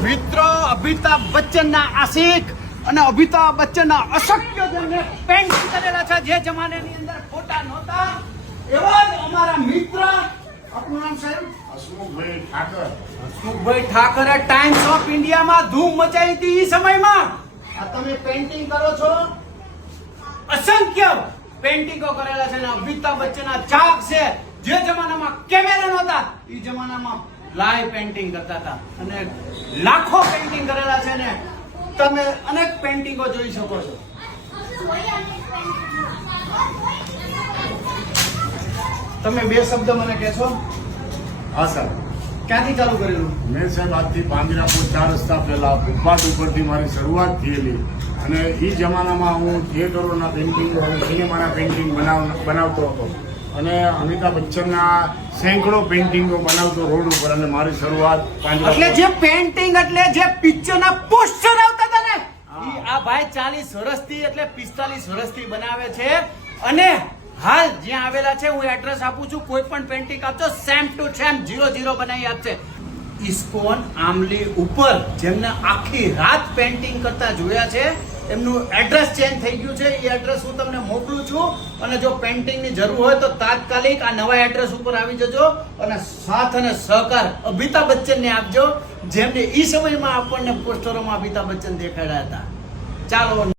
મિત્રો અમિતાભ બચ્ચનના આશિક અને અમિતાભ બચ્ચનના અશક્ય જેમને પેન્ટિંગ કરેલા છે જે જમાનાની અંદર ફોટા નહોતા એવા જ અમારા મિત્ર આપનું નામ સાહેબ હસમુખભાઈ ઠાકર. હસમુખભાઈ ઠાકરે ટાઈમ્સ ઓફ ઇન્ડિયામાં ધૂમ મચાવી હતી એ સમયમાં આ તમે પેન્ટિંગ કરો છો અસંખ્ય પેન્ટિંગો કરેલા છે અને અમિતાભ બચ્ચનના ચાક છે જે જમાનામાં કેમેરા નહોતા એ જમાનામાં લાઈવ પેન્ટિંગ કરતા હતા અને લાખો પેન્ટિંગ કરેલા છે ને તમે અનેક પેન્ટિંગો જોઈ શકો છો. તમે બે શબ્દ મને કહેશો? હા સર, ક્યાંથી ચાલુ કરેલું? મેં સાહેબ આજથી પાંજરાપુર 4 રસ્તા પહેલા ફૂટપાથ ઉપરથી મારી શરૂઆત થયેલી અને એ જમાનામાં હું થિયેટરોના પેઇન્ટિંગ સિનેમાના પેઇન્ટિંગ બનાવતો હતો અને અમિતાભ બચ્ચનના સેંકડો પેઇન્ટિંગો બનાવતો રોડ ઉપર અને મારી શરૂઆત એટલે જે પેઇન્ટિંગ એટલે જે પિક્ચરના પોસ્ટર આવતા હતા ને ઈ આ ભાઈ 40 વર્ષથી એટલે 45 વર્ષથી બનાવે છે અને હાલ જ્યાં આવેલા છે હું એડ્રેસ આપું છું, કોઈ પણ પેઇન્ટિંગ આપજો સેમ ટુ સેમ 00 બનાવી આપશે. ઇસ્કોન આમલી ઉપર જેમને આખી રાત પેઇન્ટિંગ કરતા જોયા છે એમનું એડ્રેસ ચેન્જ થઈ ગયું છે. એ એડ્રેસ હું તમને મોકલું છું અને જો પેઇન્ટિંગની જરૂર હોય તો તાત્કાલિક આ નવા એડ્રેસ ઉપર આવી જજો અને સાથ અને સહકાર અમિતાભ બચ્ચનને આપજો જેમને એ સમયમાં આપણને પોસ્ટરોમાં અમિતાભ બચ્ચન દેખાડ્યા હતા. ચાલો.